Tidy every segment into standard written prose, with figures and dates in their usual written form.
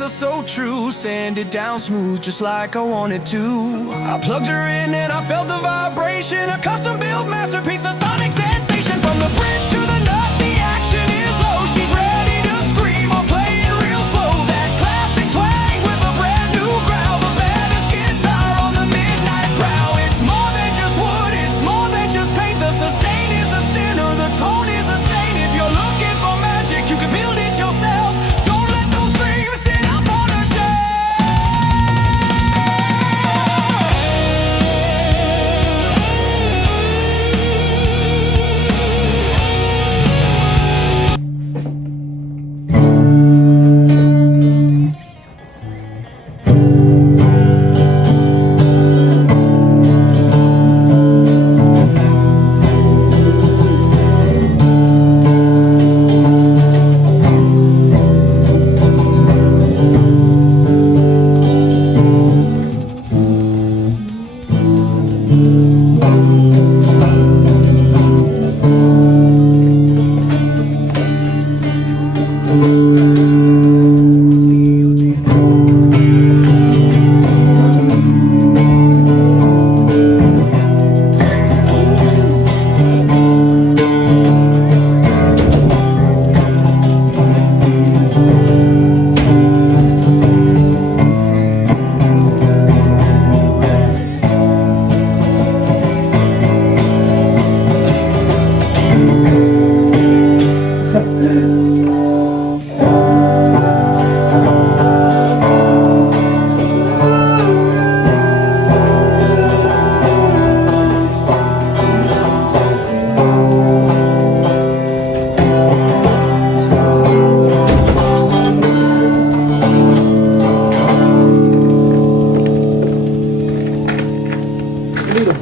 are so true. Sand it down smooth, just like I wanted to. I plugged her in and I felt the vibration. A custom-built masterpiece, a sonic sensation. From the bridge to the nut, the action is low. She's ready to scream, I'll play it real slow. That classic twang with a brand new growl. The baddest guitar on the midnight prowl. It's more than just wood, it's more than just paint. The sustain is a sinner, the tone is a saint. If you're looking for magic, you can build it yourself. Don't let those dreams sit up on a shelf.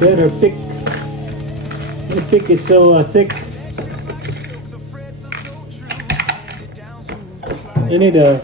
Better pick. The pick is so thick. You need a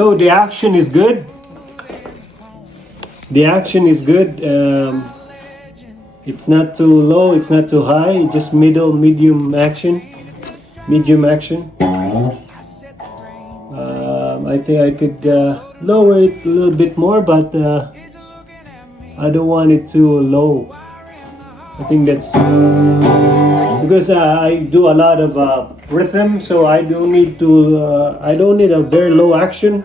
So the action is good. The action is good. It's not too low, it's not too high, just medium action. Medium action. I think I could lower it a little bit more, but I don't want it too low. I think that's because I do a lot of rhythm, so I don't need to. I don't need a very low action.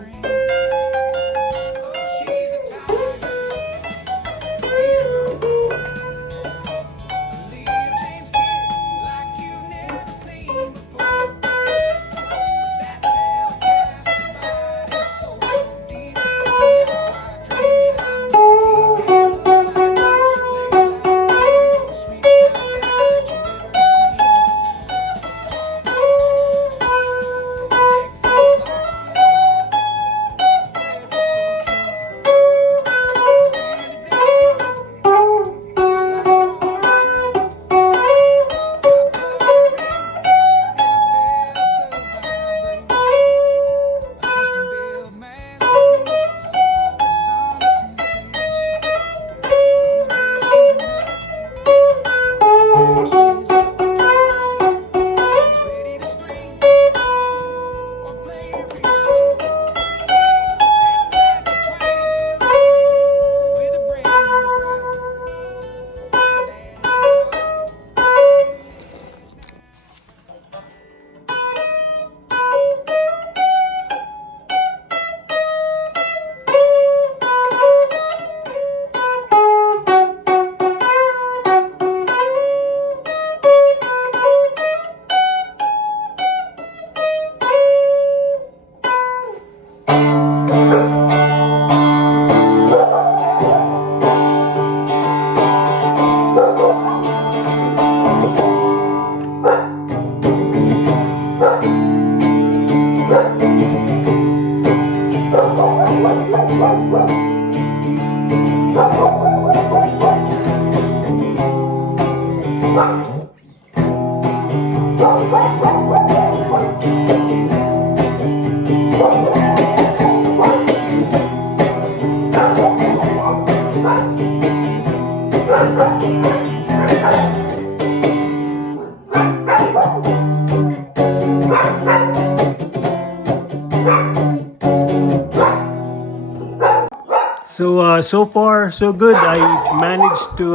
So far so good. I managed to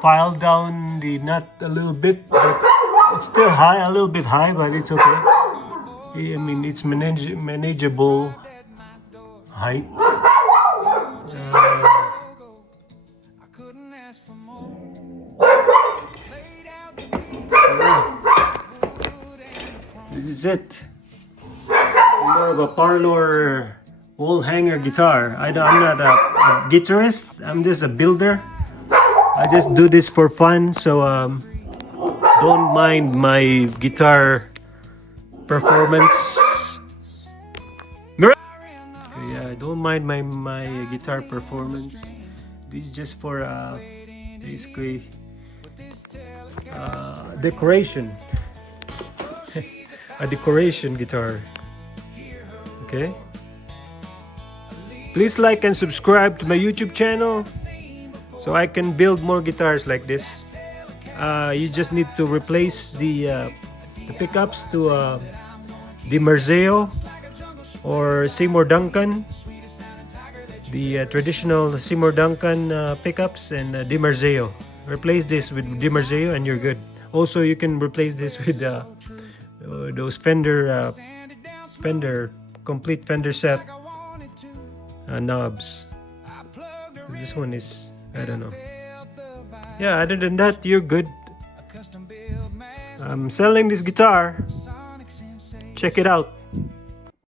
file down the nut a little bit, but it's still high, a little bit high, but it's okay. I mean, it's manageable height. This is it. More of a parlor wall hanger guitar. I'm not a guitarist. I'm just a builder. I just do this for fun. So don't mind my guitar performance. Okay, yeah, don't mind my guitar performance. This is just for basically decoration. A decoration guitar. Okay. Please like and subscribe to my YouTube channel so I can build more guitars like this. You just need to replace the pickups to DiMarzio or Seymour Duncan. The traditional Seymour Duncan pickups and DiMarzio. Replace this with DiMarzio and you're good. Also, you can replace this with those Fender complete Fender set knobs. This one is, I don't know. Yeah, other than that, you're good. I'm selling this guitar. Check it out.